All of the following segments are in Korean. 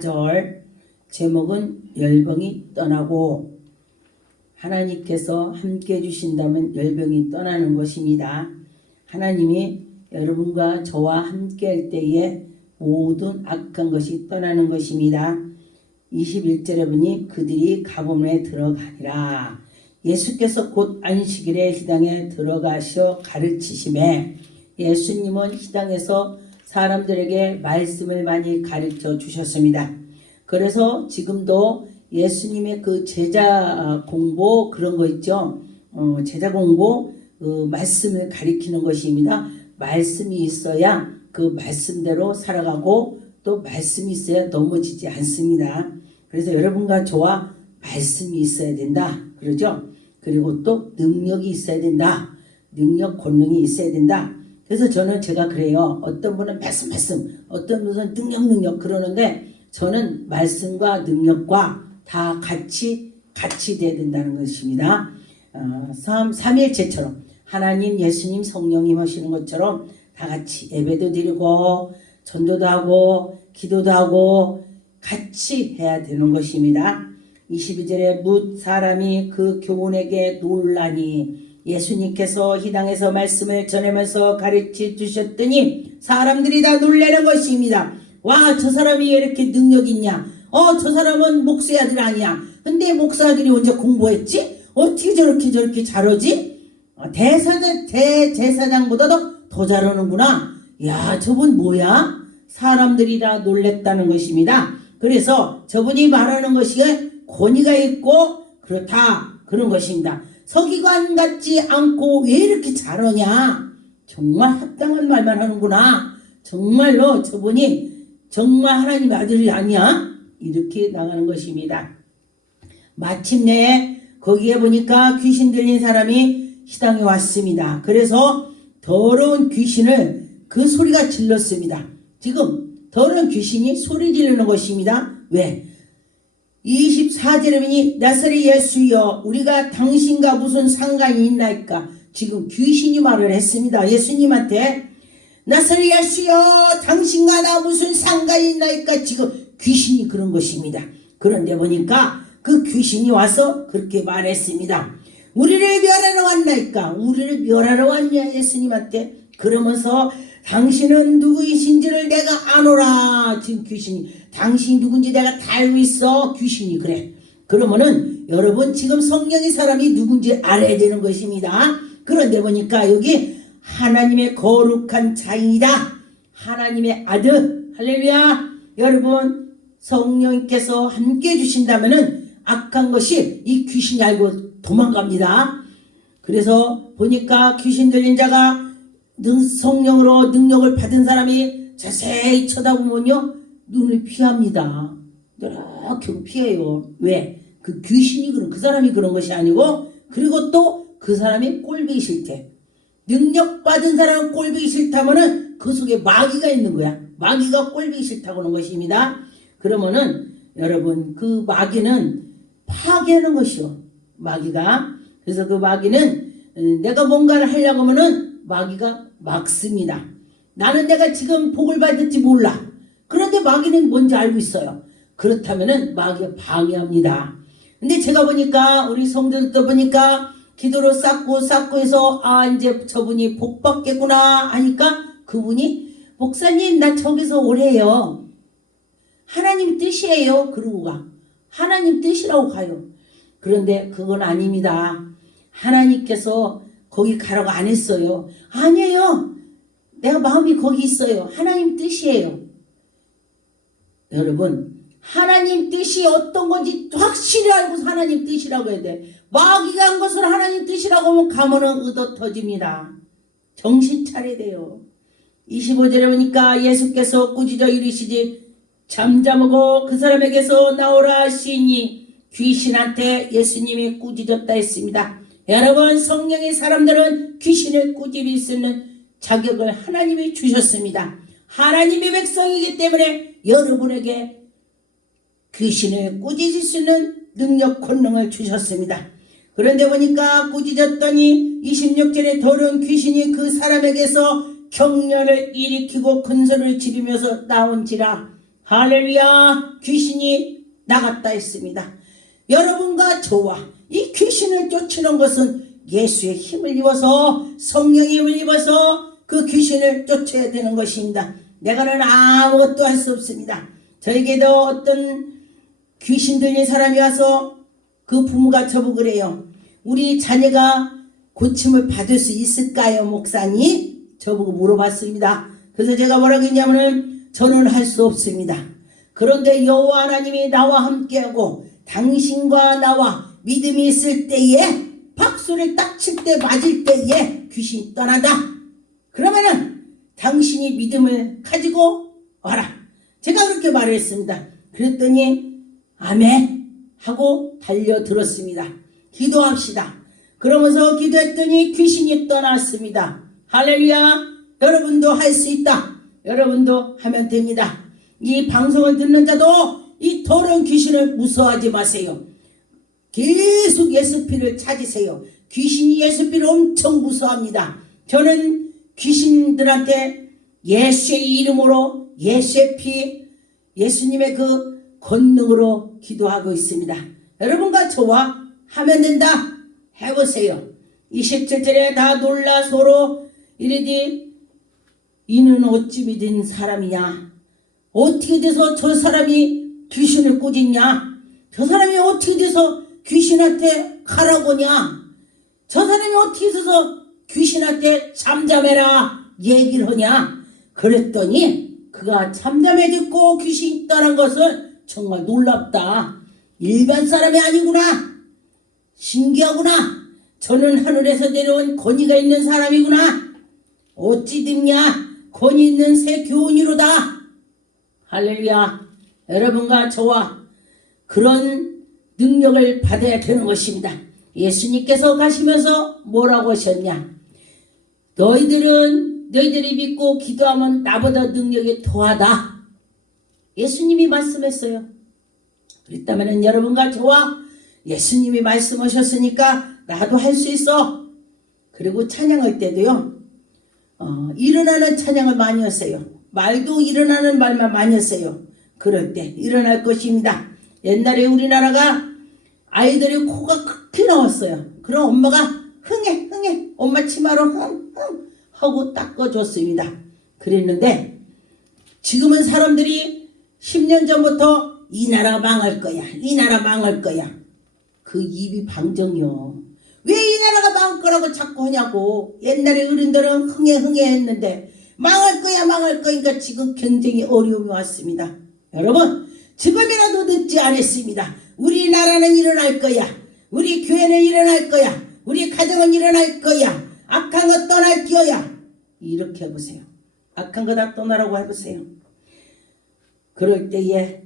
4절 제목은 열병이 떠나고, 하나님께서 함께 해주신다면 열병이 떠나는 것입니다. 하나님이 여러분과 저와 함께 할 때에 모든 악한 것이 떠나는 것입니다. 21절에 보니 그들이 가봄에 들어가니라. 예수께서 곧 안식일에 희당에 들어가셔 가르치심에, 예수님은 희당에서 사람들에게 말씀을 많이 가르쳐 주셨습니다. 그래서 지금도 예수님의 그 제자 공부 그런 거 있죠. 제자 공부 말씀을 가리키는 것입니다. 말씀이 있어야 그 말씀대로 살아가고 또 말씀이 있어야 넘어지지 않습니다. 그래서 여러분과 저와 말씀이 있어야 된다. 그러죠? 그리고 또 능력이 있어야 된다. 능력, 권능이 있어야 된다. 그래서 제가 그래요. 어떤 분은 말씀, 어떤 분은 능력 그러는데, 저는 말씀과 능력과 다 같이 돼야 된다는 것입니다. 삼위일체처럼 하나님, 예수님, 성령님 하시는 것처럼 다 같이 예배도 드리고 전도도 하고 기도도 하고 같이 해야 되는 것입니다. 22절에 뭇 사람이 그 교훈에게 놀라니, 예수님께서 이 땅에서 말씀을 전하면서 가르쳐 주셨더니 사람들이 다 놀라는 것입니다. 와, 저 사람이 왜 이렇게 능력 있냐? 저 사람은 목사의 아들 아니야. 근데 목사 아들이 언제 공부했지? 어떻게 저렇게 잘하지? 대제사장보다도 더 잘하는구나. 야, 저분 뭐야? 사람들이 다 놀랬다는 것입니다. 그래서 저분이 말하는 것이 권위가 있고 그렇다, 그런 것입니다. 서기관 같지 않고 왜 이렇게 잘하냐? 정말 합당한 말만 하는구나. 정말로 저분이 정말 하나님의 아들이 아니야? 이렇게 나가는 것입니다. 마침내 거기에 보니까 귀신 들린 사람이 시당에 왔습니다. 그래서 더러운 귀신을 그 소리가 질렀습니다. 지금 더러운 귀신이 소리 지르는 것입니다. 왜? 24절에 보니 나사렛 예수여, 우리가 당신과 무슨 상관이 있나이까? 지금 귀신이 말을 했습니다. 예수님한테 나사렛 예수여, 당신과 나 무슨 상관이 있나이까? 지금 귀신이 그런 것입니다. 그런데 보니까 그 귀신이 와서 그렇게 말했습니다. 우리를 멸하러 왔나이까? 우리를 멸하러 왔냐? 예수님한테. 그러면서 당신은 누구이신지를 내가 아노라. 지금 귀신이 당신이 누군지 내가 다 알고 있어. 귀신이 그래. 그러면은 여러분 지금 성령의 사람이 누군지 알아야 되는 것입니다. 그런데 보니까 여기 하나님의 거룩한 자이다, 하나님의 아들, 할렐루야. 여러분 성령께서 함께 해주신다면은 악한 것이 이 귀신이 알고 도망갑니다. 그래서 보니까 귀신 들린 자가 성령으로 능력을 받은 사람이 자세히 쳐다보면요 눈을 피합니다. 이렇게 피해요. 왜? 그 귀신이 그 사람이 그런 것이 아니고, 그리고 또 그 사람이 꼴보기 싫대. 능력 받은 사람은 꼴보기 싫다면은 그 속에 마귀가 있는 거야. 마귀가 꼴보기 싫다고 하는 것입니다. 그러면은 여러분 그 마귀는 파괴하는 것이요. 마귀가. 그래서 그 마귀는 내가 뭔가를 하려고 하면은 마귀가 막습니다. 나는 내가 지금 복을 받을지 몰라. 그런데 마귀는 뭔지 알고 있어요. 그렇다면은 마귀가 방해합니다. 근데 제가 보니까 우리 성도들도 보니까 기도로 쌓고 해서 이제 저분이 복 받겠구나 하니까 그분이 목사님 나 저기서 오래요. 하나님 뜻이에요. 그러고 가. 하나님 뜻이라고 가요. 그런데 그건 아닙니다. 하나님께서 거기 가라고 안 했어요. 아니에요. 내가 마음이 거기 있어요. 하나님 뜻이에요. 여러분 하나님 뜻이 어떤 건지 확실히 알고 하나님 뜻이라고 해야 돼. 마귀가 한 것을 하나님 뜻이라고 하면 가면은 의도 터집니다. 정신 차려야 돼요. 25절에 보니까 예수께서 꾸짖어 이르시지 잠잠하고 그 사람에게서 나오라 하시니, 귀신한테 예수님이 꾸짖었다 했습니다. 여러분 성령의 사람들은 귀신을 꾸짖을 수 있는 자격을 하나님이 주셨습니다. 하나님의 백성이기 때문에 여러분에게 귀신을 꾸짖을 수 있는 능력, 권능을 주셨습니다. 그런데 보니까 꾸짖었더니 26절에 더러운 귀신이 그 사람에게서 경련을 일으키고 큰 소리를 지르면서 나온지라. 할렐루야. 귀신이 나갔다 했습니다. 여러분과 저와 이 귀신을 쫓는 것은 예수의 힘을 입어서, 성령의 힘을 입어서 그 귀신을 쫓아야 되는 것입니다. 내가는 아무것도 할 수 없습니다. 저에게도 어떤 귀신 들린 사람이 와서 그 부모가 저보고 그래요. 우리 자녀가 고침을 받을 수 있을까요, 목사님? 저보고 물어봤습니다. 그래서 제가 뭐라고 했냐면은 저는 할 수 없습니다. 그런데 여호와 하나님이 나와 함께하고 당신과 나와 믿음이 있을 때에, 박수를 딱 칠 때, 맞을 때에 귀신이 떠난다. 그러면은 당신이 믿음을 가지고 와라. 제가 그렇게 말했습니다. 그랬더니 아멘 하고 달려들었습니다. 기도합시다. 그러면서 기도했더니 귀신이 떠났습니다. 할렐루야. 여러분도 할 수 있다. 여러분도 하면 됩니다. 이 방송을 듣는 자도 이 더러운 귀신을 무서워하지 마세요. 계속 예수피를 찾으세요. 귀신이 예수피를 엄청 무서워합니다. 저는 귀신들한테 예수의 이름으로, 예수의 피, 예수님의 그 권능으로 기도하고 있습니다. 여러분과 저와 하면 된다. 해보세요. 27절에 다 놀라 서로 이르되 이는 어찌 믿은 사람이냐? 어떻게 돼서 저 사람이 귀신을 꾸짖냐? 저 사람이 어떻게 돼서 귀신한테 가라고냐? 저 사람이 어떻게 해서 귀신한테 잠잠해라 얘기를 하냐? 그랬더니 그가 잠잠해 듣고 귀신이 떠난 것은 정말 놀랍다. 일반 사람이 아니구나. 신기하구나. 저는 하늘에서 내려온 권위가 있는 사람이구나. 어찌 듣냐? 권위 있는 새 교훈이로다. 할렐루야. 여러분과 저와 그런 능력을 받아야 되는 것입니다. 예수님께서 가시면서 뭐라고 하셨냐? 너희들이 믿고 기도하면 나보다 능력이 더하다. 예수님이 말씀했어요. 그렇다면 여러분과 저와 예수님이 말씀하셨으니까 나도 할 수 있어. 그리고 찬양할 때도요. 일어나는 찬양을 많이 하세요. 말도 일어나는 말만 많이 하세요. 그럴 때 일어날 것입니다. 옛날에 우리나라가 아이들이 코가 크게 나왔어요. 그럼 엄마가 흥해 엄마 치마로 흥 하고 닦아줬습니다. 그랬는데 지금은 사람들이 10년 전부터 이 나라 망할 거야. 이 나라 망할 거야. 그 입이 방정이요. 왜 이 나라가 망할 거라고 자꾸 하냐고. 옛날에 어른들은 흥해 했는데 망할 거야 그러니까 지금 굉장히 어려움이 왔습니다. 여러분 지금이라도 늦지 않았습니다. 우리나라는 일어날 거야. 우리 교회는 일어날 거야. 우리 가정은 일어날 거야. 악한 것 떠날기어야. 이렇게 해보세요. 악한 거 다 떠나라고 해보세요. 그럴 때에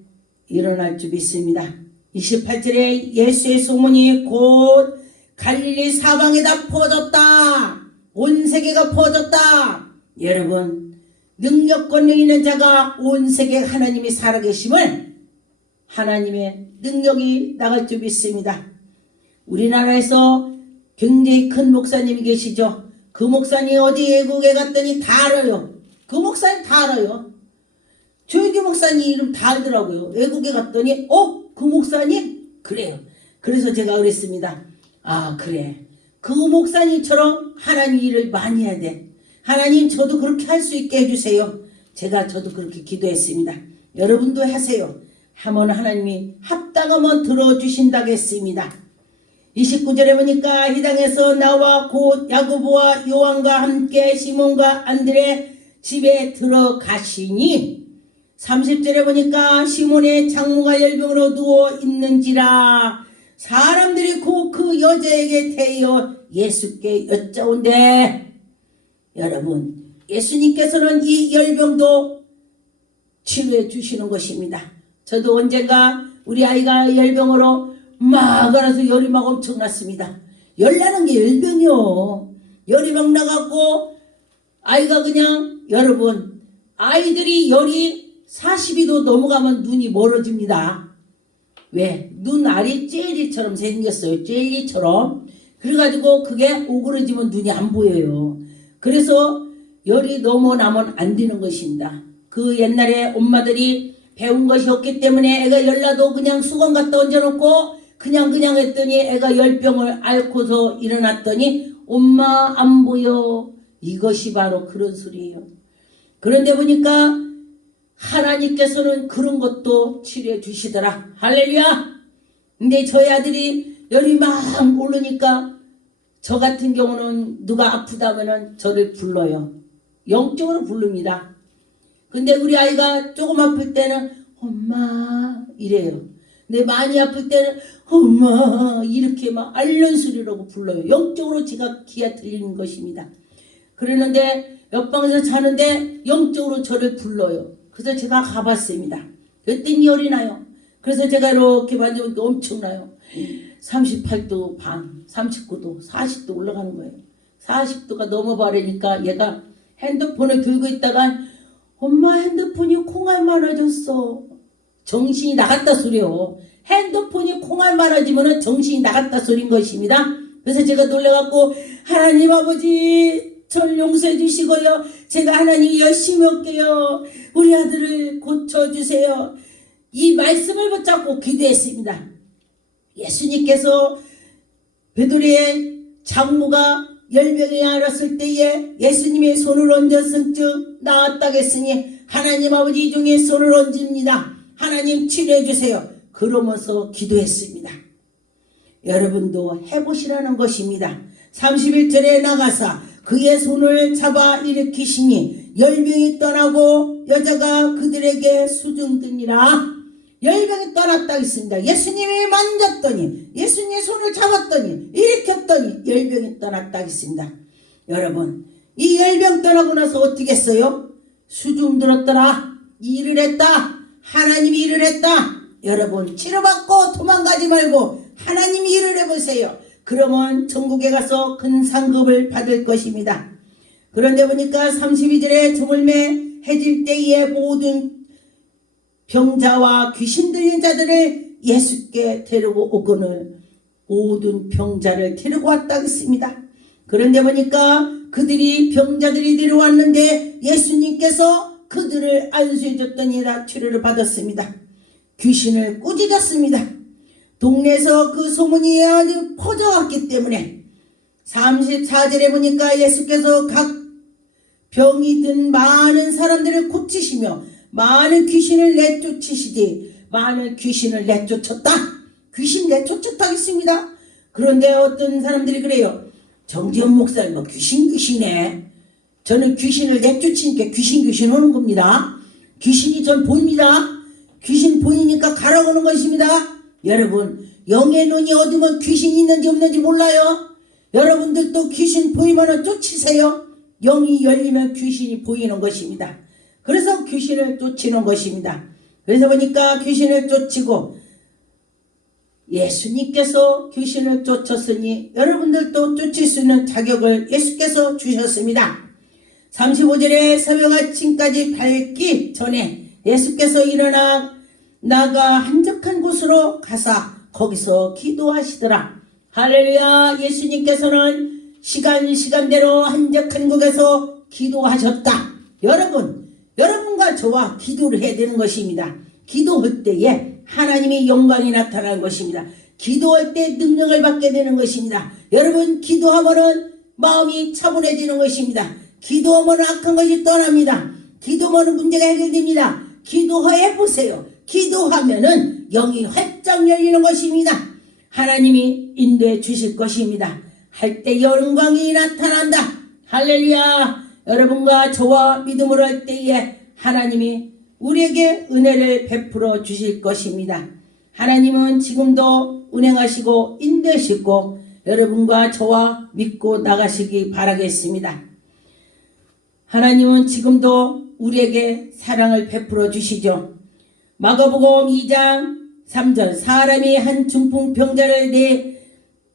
일어날 줄 믿습니다. 28절에 예수의 소문이 곧 갈릴리 사방에다 퍼졌다. 온 세계가 퍼졌다. 여러분 능력 권능 있는 자가 온 세계에 하나님이 살아계심을 하나님의 능력이 나갈 줄 믿습니다. 우리나라에서 굉장히 큰 목사님이 계시죠. 그 목사님 어디 외국에 갔더니 다 알아요. 그 목사님 다 알아요. 조용기 목사님 이름 다 알더라고요. 외국에 갔더니 그 목사님? 그래요. 그래서 제가 그랬습니다. 아 그래. 그 목사님처럼 하나님 일을 많이 해야 돼. 하나님 저도 그렇게 할 수 있게 해주세요. 저도 그렇게 기도했습니다. 여러분도 하세요. 하면 하나님이 합당하면 들어주신다겠습니다. 29절에 보니까 이 땅에서 나와 곧 야고보와 요한과 함께 시몬과 안드레 집에 들어가시니 30절에 보니까 시몬의 장모가 열병으로 누워 있는지라 사람들이 곧 그 여자에게 대여 예수께 여짜온대. 여러분 예수님께서는 이 열병도 치료해 주시는 것입니다. 저도 언젠가 우리 아이가 열병으로 막 알아서 열이 막 엄청 났습니다. 열 나는 게 열병이요. 열이 막 나갖고 아이가 그냥 여러분 아이들이 열이 42도 넘어가면 눈이 멀어집니다. 왜? 눈알이 젤리처럼 생겼어요. 젤리처럼. 그래가지고 그게 오그러지면 눈이 안 보여요. 그래서 열이 넘어나면 안 되는 것입니다. 그 옛날에 엄마들이 배운 것이 없기 때문에 애가 열나도 그냥 수건 갖다 얹어놓고 그냥 했더니 애가 열병을 앓고서 일어났더니 엄마 안 보여. 이것이 바로 그런 소리예요. 그런데 보니까 하나님께서는 그런 것도 치료해 주시더라. 할렐루야. 근데 저희 아들이 열이 막 오르니까 저 같은 경우는 누가 아프다면은 저를 불러요. 영적으로 부릅니다. 근데 우리 아이가 조금 아플 때는 엄마 이래요. 근데 많이 아플 때는 엄마 이렇게 막 앓는 소리라고 불러요. 영적으로 제가 귀가 들리는 것입니다. 그러는데 옆방에서 자는데 영적으로 저를 불러요. 그래서 제가 가봤습니다. 그랬더니 열이 나요. 그래서 제가 이렇게 만져보니까 엄청나요. 38도 반, 39도, 40도 올라가는 거예요. 40도가 넘어버리니까 얘가 핸드폰을 들고 있다가 엄마 핸드폰이 콩알 많아졌어. 정신이 나갔다 소리요. 핸드폰이 콩알 많아지면 정신이 나갔다 소린 것입니다. 그래서 제가 놀라갖고 하나님 아버지 저를 용서해 주시고요. 제가 하나님 열심히 할게요. 우리 아들을 고쳐주세요. 이 말씀을 붙잡고 기도했습니다. 예수님께서 베드로의 장모가 열병에 앓았을 때에 예수님의 손을 얹었은즉 나았다겠으니 하나님 아버지 중에 손을 얹습니다. 하나님 치료해 주세요. 그러면서 기도했습니다. 여러분도 해보시라는 것입니다. 31절에 나가사 그의 손을 잡아 일으키시니 열병이 떠나고 여자가 그들에게 수중드니라. 열병이 떠났다 했습니다. 예수님이 만졌더니 예수님의 손을 잡았더니 일으켰더니 열병이 떠났다 했습니다. 여러분 이 열병 떠나고 나서 어떻게 했어요? 수중 들었더라. 일을 했다. 하나님이 일을 했다. 여러분 치료받고 도망가지 말고 하나님이 일을 해보세요. 그러면 천국에 가서 큰 상급을 받을 것입니다. 그런데 보니까 32절에 저물매 해질 때에 모든 병자와 귀신 들린 자들을 예수께 데리고 오거늘 모든 병자를 데리고 왔다 했습니다. 그런데 보니까 그들이 병자들이 데려왔는데 예수님께서 그들을 안수해 줬더니 다 치료를 받았습니다. 귀신을 꾸짖었습니다. 동네에서 그 소문이 아주 퍼져왔기 때문에 34절에 보니까 예수께서 각 병이 든 많은 사람들을 고치시며 많은 귀신을 내쫓으시되 많은 귀신을 내쫓았다. 귀신 내쫓았다 했습니다. 그런데 어떤 사람들이 그래요. 정지현 목사님 귀신이네. 저는 귀신을 내쫓으니까 귀신 오는 겁니다. 귀신이 전 보입니다. 귀신 보이니까 가라고 하는 것입니다. 여러분 영의 눈이 어두면 귀신이 있는지 없는지 몰라요. 여러분들도 귀신 보이면 쫓으세요. 영이 열리면 귀신이 보이는 것입니다. 그래서 귀신을 쫓는 것입니다. 그래서 보니까 귀신을 쫓고 예수님께서 귀신을 쫓았으니 여러분들도 쫓을 수 있는 자격을 예수께서 주셨습니다. 35절에 새벽 아침까지 밝기 전에 예수께서 일어나 나가 한적한 곳으로 가사 거기서 기도하시더라. 할렐루야. 예수님께서는 시간대로 한적한 곳에서 기도하셨다. 여러분과 저와 기도를 해야 되는 것입니다. 기도할 때에 하나님의 영광이 나타나는 것입니다. 기도할 때 능력을 받게 되는 것입니다. 여러분 기도하면은 마음이 차분해지는 것입니다. 기도하면 악한 것이 떠납니다. 기도하면 문제가 해결됩니다. 기도해 보세요. 기도하면은 영이 활짝 열리는 것입니다. 하나님이 인도해 주실 것입니다. 할 때 영광이 나타난다. 할렐루야. 여러분과 저와 믿음으로 할 때에 하나님이 우리에게 은혜를 베풀어 주실 것입니다. 하나님은 지금도 운행하시고 인도하시고 여러분과 저와 믿고 나가시기 바라겠습니다. 하나님은 지금도 우리에게 사랑을 베풀어 주시죠. 마가복음 2장 3절 사람이 한 중풍병자를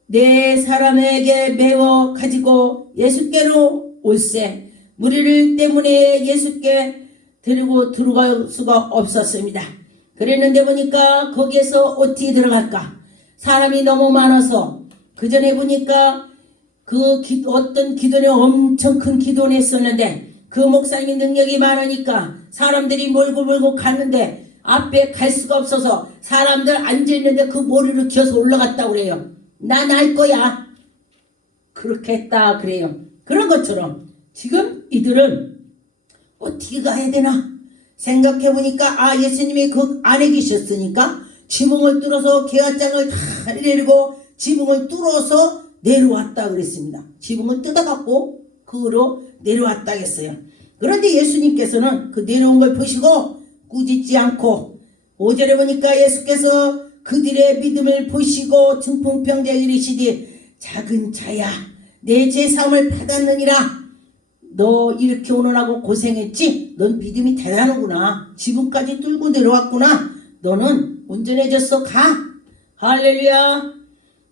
네 사람에게 메워 가지고 예수께로 올세 무리를 때문에 예수께 데리고 들어갈 수가 없었습니다. 그랬는데 보니까 거기에서 어떻게 들어갈까? 사람이 너무 많아서 그 전에 보니까 어떤 기도원이 엄청 큰 기도원이 있었는데 그 목사님이 능력이 많으니까 사람들이 몰고 갔는데 앞에 갈 수가 없어서 사람들 앉아있는데 그 머리를 기어서 올라갔다고 그래요. 난 알 거야. 그렇게 했다 그래요. 그런 것처럼 지금 이들은 어떻게 가야 되나 생각해보니까 예수님이 그 안에 계셨으니까 지붕을 뚫어서 계화장을 다 내리고 지붕을 뚫어서 내려왔다 그랬습니다. 지붕을 뜯어갖고 그로 내려왔다 했어요. 그런데 예수님께서는 그 내려온 걸 보시고 꾸짖지 않고 5절에 보니까 예수께서 그들의 믿음을 보시고 증풍병자에 이르시되 작은 자야 내 제사함을 받았느니라. 너 이렇게 오느라고 고생했지? 넌 믿음이 대단하구나. 지붕까지 뚫고 내려왔구나. 너는 온전해졌어. 가. 할렐루야.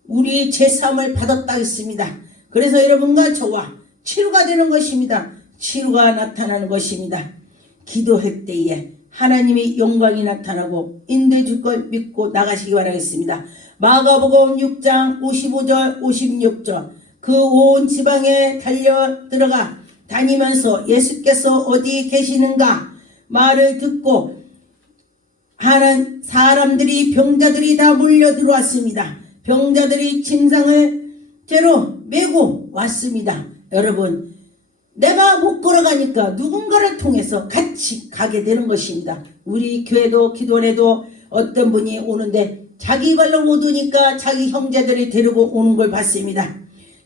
우리 제사함을 받았다 했습니다. 그래서 여러분과 저와 치료가 되는 것입니다. 치료가 나타나는 것입니다. 기도할 때에 하나님의 영광이 나타나고 인도해 줄 걸 믿고 나가시기 바라겠습니다. 마가복음 6장 55절 56절 그 온 지방에 달려 들어가 다니면서 예수께서 어디 계시는가 말을 듣고 하는 사람들이 병자들이 다 몰려 들어왔습니다. 병자들이 침상을 죄로 메고 왔습니다. 여러분 내가 못 걸어가니까 누군가를 통해서 같이 가게 되는 것입니다. 우리 교회도 기도를 해도 어떤 분이 오는데 자기 발로 못 오니까 자기 형제들이 데리고 오는 걸 봤습니다.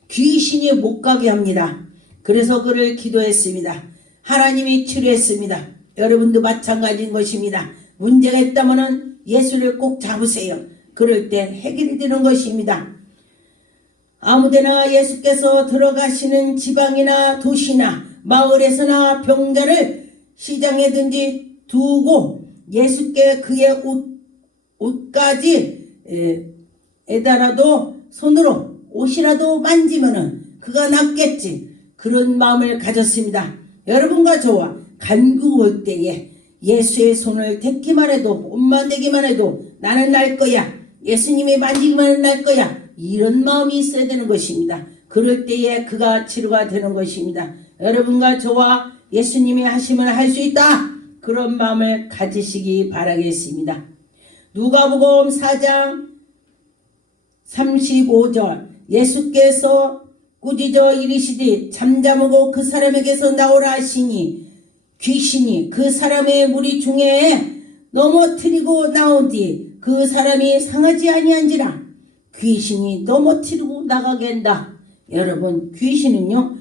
귀신이 못 가게 합니다. 그래서 그를 기도했습니다. 하나님이 치료했습니다. 여러분도 마찬가지인 것입니다. 문제가 있다면 예수를 꼭 잡으세요. 그럴 때 해결이 되는 것입니다. 아무데나 예수께서 들어가시는 지방이나 도시나 마을에서나 병자를 시장에든지 두고 예수께 그의 옷까지 에다라도 손으로 옷이라도 만지면은 그가 낫겠지. 그런 마음을 가졌습니다. 여러분과 저와 간구 올 때에 예수의 손을 댔기만 해도 옷만 대기만 해도 나는 날 거야. 예수님이 만지기만 해도 날 거야. 이런 마음이 있어야 되는 것입니다. 그럴 때에 그가 치료가 되는 것입니다. 여러분과 저와 예수님이 하시면 할 수 있다. 그런 마음을 가지시기 바라겠습니다. 누가복음 4장 35절 예수께서 꾸짖어 이르시되 잠잠하고 그 사람에게서 나오라 하시니 귀신이 그 사람의 무리 중에 넘어뜨리고 나오디 그 사람이 상하지 아니한지라. 귀신이 넘어뜨리고 나가게 한다. 여러분 귀신은요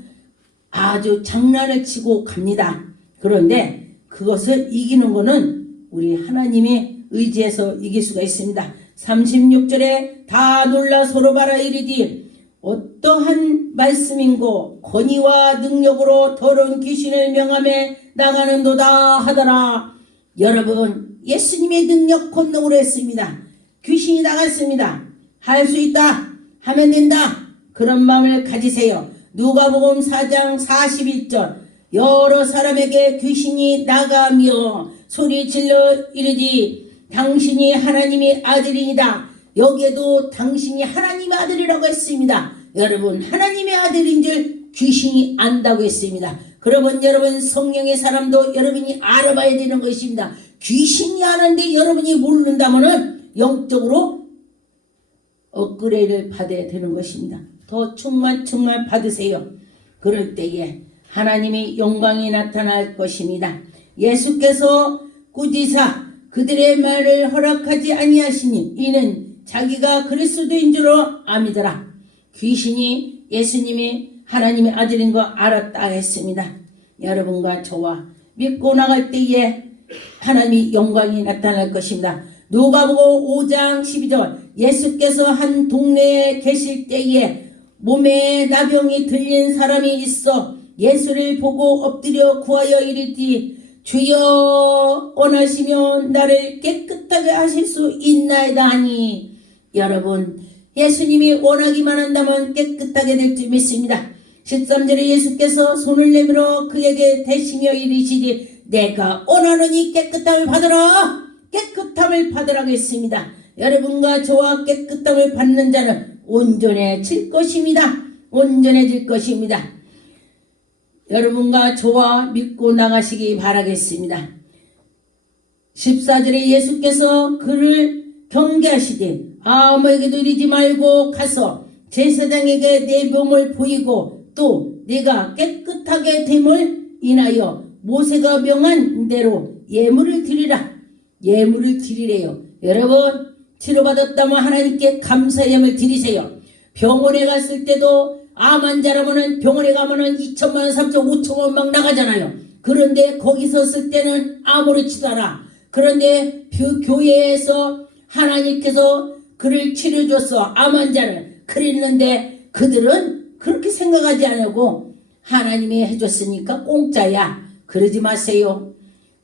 아주 장난을 치고 갑니다. 그런데 그것을 이기는 것은 우리 하나님의 의지에서 이길 수가 있습니다. 36절에 다 놀라 서로 바라 이르디 어떠한 말씀인고 권위와 능력으로 더러운 귀신을 명함에 나가는도다 하더라. 여러분 예수님의 능력 권능으로 했습니다. 귀신이 나갔습니다. 할 수 있다. 하면 된다. 그런 마음을 가지세요. 누가복음 4장 41절 여러 사람에게 귀신이 나가며 소리 질러 이르지 당신이 하나님의 아들이니다. 여기에도 당신이 하나님의 아들이라고 했습니다. 여러분 하나님의 아들인 줄 귀신이 안다고 했습니다. 그러면 여러분 성령의 사람도 여러분이 알아봐야 되는 것입니다. 귀신이 아는데 여러분이 모른다면 영적으로 업그레이드를 받아야 되는 것입니다. 더 충만 받으세요. 그럴 때에 하나님의 영광이 나타날 것입니다. 예수께서 꾸짖사 그들의 말을 허락하지 아니하시니 이는 자기가 그리스도인 줄로 아미더라. 귀신이 예수님이 하나님의 아들인 거 알았다 했습니다. 여러분과 저와 믿고 나갈 때에 하나님의 영광이 나타날 것입니다. 누가복음 5장 12절 예수께서 한 동네에 계실 때에 몸에 나병이 들린 사람이 있어 예수를 보고 엎드려 구하여 이르되 주여 원하시면 나를 깨끗하게 하실 수 있나이다 하니 여러분 예수님이 원하기만 한다면 깨끗하게 될 줄 믿습니다. 13절에 예수께서 손을 내밀어 그에게 대시며 이르시되 내가 원하노니 깨끗함을 받으라. 깨끗함을 받으라고 했습니다. 여러분과 저와 깨끗함을 받는 자는 온전해질 것입니다. 온전해질 것입니다. 여러분과 저와 믿고 나가시기 바라겠습니다. 14절에 예수께서 그를 경계하시되 아무에게도 이르지 말고 가서 제사장에게 내 몸을 보이고 또 네가 깨끗하게 됨을 인하여 모세가 명한 대로 예물을 드리라. 예물을 드리래요. 여러분, 치료받았다면 하나님께 감사의 예물 드리세요. 병원에 갔을 때도 암 환자라면은 병원에 가면은 2천만 원, 3천, 5천만 원 막 나가잖아요. 그런데 거기 섰을 때는 아무렇지도 않아. 그런데 교회에서 하나님께서 그를 치료줬어. 암 환자를. 그랬는데 그들은 그렇게 생각하지 않고 하나님이 해줬으니까 공짜야. 그러지 마세요.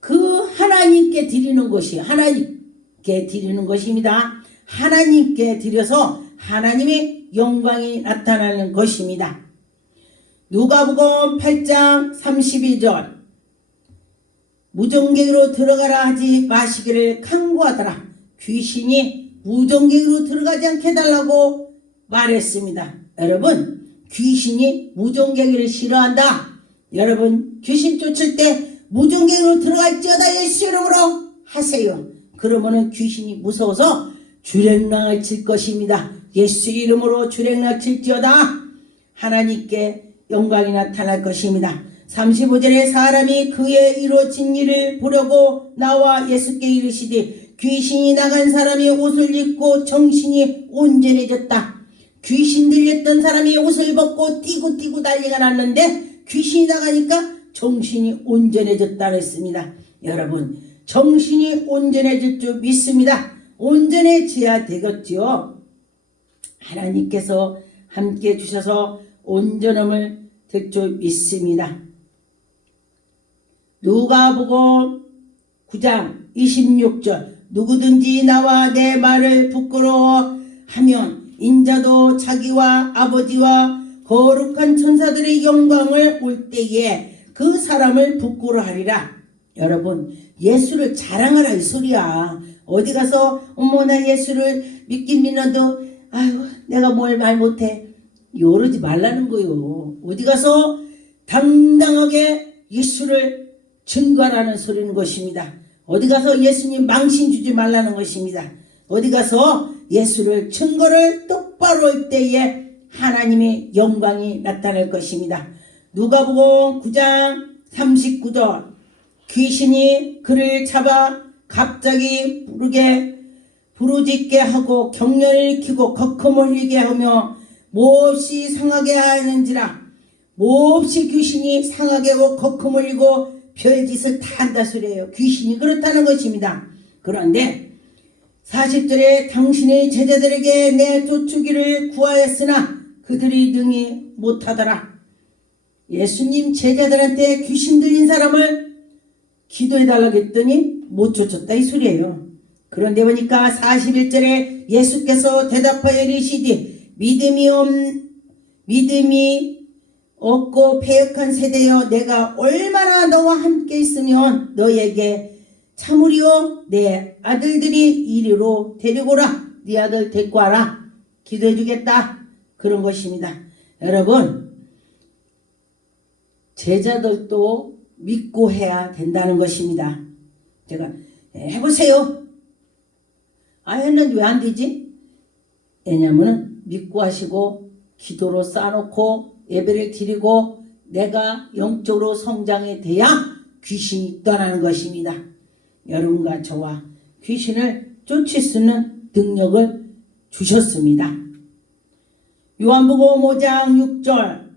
그 하나님께 드리는 것이 하나님께 드리는 것입니다. 하나님께 드려서 하나님의 영광이 나타나는 것입니다. 누가복음 8장 32절 무정객으로 들어가라 하지 마시기를 강구하더라. 귀신이 무정객으로 들어가지 않게 해달라고 말했습니다. 여러분, 귀신이 무정객을 싫어한다. 여러분, 귀신 쫓을 때 무정객으로 들어갈지어다 예수 이름으로 하세요. 그러면은 귀신이 무서워서 주랭랑을 칠 것입니다. 예수 이름으로 주랭랑 칠지어다. 하나님께 영광이 나타날 것입니다. 35절에 사람이 그의 이루어진 일을 보려고 나와 예수께 이르시되 귀신이 나간 사람이 옷을 입고 정신이 온전해졌다. 귀신 들렸던 사람이 옷을 벗고 뛰고 난리가 났는데 귀신이 나가니까 정신이 온전해졌다 했습니다. 여러분, 정신이 온전해질 줄 믿습니다. 온전해져야 되겠지요. 하나님께서 함께 주셔서 온전함을 될 줄 믿습니다. 누가복음 9장 26절 누구든지 나와 내 말을 부끄러워하면 인자도 자기와 아버지와 거룩한 천사들의 영광을 올 때에 그 사람을 부끄러워하리라. 여러분, 예수를 자랑하라 이 소리야. 어디 가서 어머 나 예수를 믿긴 믿어도 아유 내가 뭘 말 못해 이러지 말라는 거요. 어디 가서 당당하게 예수를 증거하라는 소리는 것입니다. 어디 가서 예수님 망신 주지 말라는 것입니다. 어디 가서 예수를 증거를 똑바로 할 때에 하나님의 영광이 나타날 것입니다. 누가복음 9장 39절 귀신이 그를 잡아 갑자기 부르짖게 하고 경련을 일으키고 거품을 흘리게 하며 몹시 상하게 하는지라. 몹시 귀신이 상하게 하고 거품을 흘리고 별짓을 다 한다 소리예요. 귀신이 그렇다는 것입니다. 그런데 40절에 당신의 제자들에게 내 쫓기를 구하였으나 그들이 능히 못하더라. 예수님 제자들한테 귀신 들린 사람을 기도해달라고 했더니 못 쫓았다 이 소리예요. 그런데 보니까 41절에 예수께서 대답하여 이르시되 믿음이 없고 패역한 세대여 내가 얼마나 너와 함께 있으면 너에게 참으리요 내 아들들이 이리로 데리고라. 네 아들 데리고 와라. 기도해 주겠다. 그런 것입니다. 여러분, 제자들도 믿고 해야 된다는 것입니다. 제가 해보세요. 했는데 왜 안 되지? 왜냐하면 믿고 하시고 기도로 쌓아놓고 예배를 드리고 내가 영적으로 성장이 돼야 귀신이 떠나는 것입니다. 여러분과 저와 귀신을 쫓을 수 있는 능력을 주셨습니다. 요한복음 5장 6절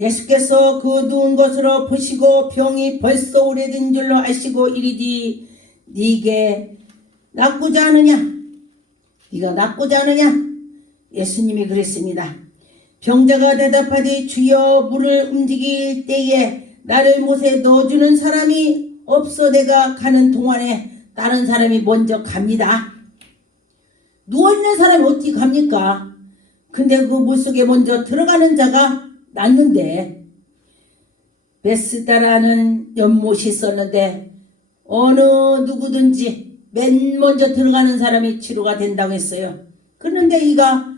예수께서 그 누운 것으로 보시고 병이 벌써 오래된 줄로 아시고 이르디 네게 낫고자 하느냐? 네가 낫고자 하느냐? 예수님이 그랬습니다. 병자가 대답하되 주여 물을 움직일 때에 나를 못에 넣어주는 사람이 없어 내가 가는 동안에 다른 사람이 먼저 갑니다. 누워있는 사람이 어떻게 갑니까? 근데 그 물속에 먼저 들어가는 자가 낫는데 베스다라는 연못이 있었는데 어느 누구든지 맨 먼저 들어가는 사람이 치료가 된다고 했어요. 그런데 이가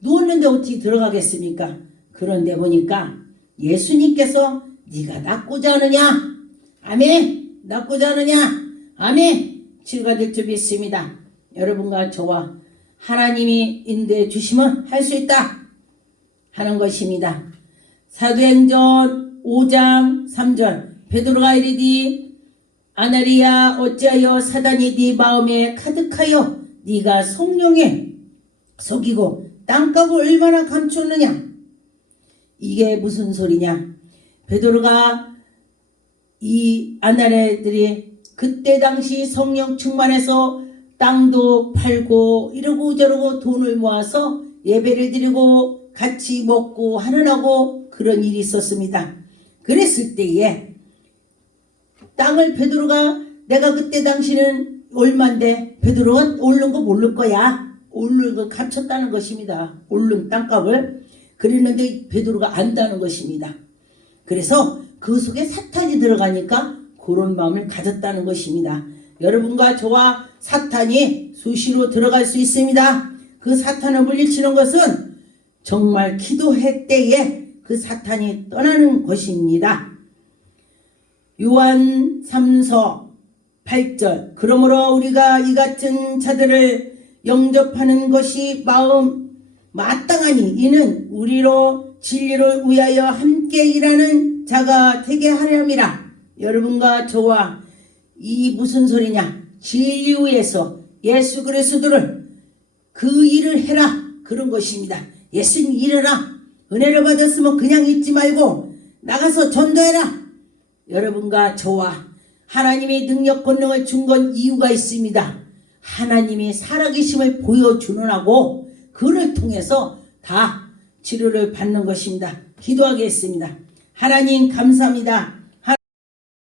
누웠는데 어떻게 들어가겠습니까? 그런데 보니까 예수님께서 네가 낫고자 하느냐? 아멘. 낫고자 하느냐? 아멘. 치유가 될 줄 믿습니다. 여러분과 저와 하나님이 인도해 주시면 할 수 있다 하는 것입니다. 사도행전 5장 3절 베드로가 이르되 아나니야 어찌하여 사단이 네 마음에 가득하여 네가 성령에 속이고 땅값을 얼마나 감추느냐. 이게 무슨 소리냐. 베드로가 이 아나니아들이 그때 당시 성령 충만해서 땅도 팔고 이러고 저러고 돈을 모아서 예배를 드리고 같이 먹고 하느라고 그런 일이 있었습니다. 그랬을 때에 땅을 베드로가 내가 그때 당시는 얼마인데 베드로가 오른 거 모를 거야. 오른 거 감췄다는 것입니다. 오른 땅값을. 그랬는데 베드로가 안다는 것입니다. 그래서 그 속에 사탄이 들어가니까 그런 마음을 가졌다는 것입니다. 여러분과 저와 사탄이 수시로 들어갈 수 있습니다. 그 사탄을 물리치는 것은 정말 기도할 때에 그 사탄이 떠나는 것입니다. 요한 3서 8절 그러므로 우리가 이 같은 자들을 영접하는 것이 마음 마땅하니 이는 우리로 진리를 위하여 함께 일하는 자가 되게 하렴이라. 여러분과 저와 이 무슨 소리냐. 진리 위해서 예수 그리스도를 그 일을 해라 그런 것입니다. 예수님 일어나. 은혜를 받았으면 그냥 있지 말고 나가서 전도해라. 여러분과 저와 하나님의 능력 권능을 준 건 이유가 있습니다. 하나님이 살아계심을 보여주는 하고 그를 통해서 다 치료를 받는 것입니다. 기도하겠습니다. 하나님 감사합니다.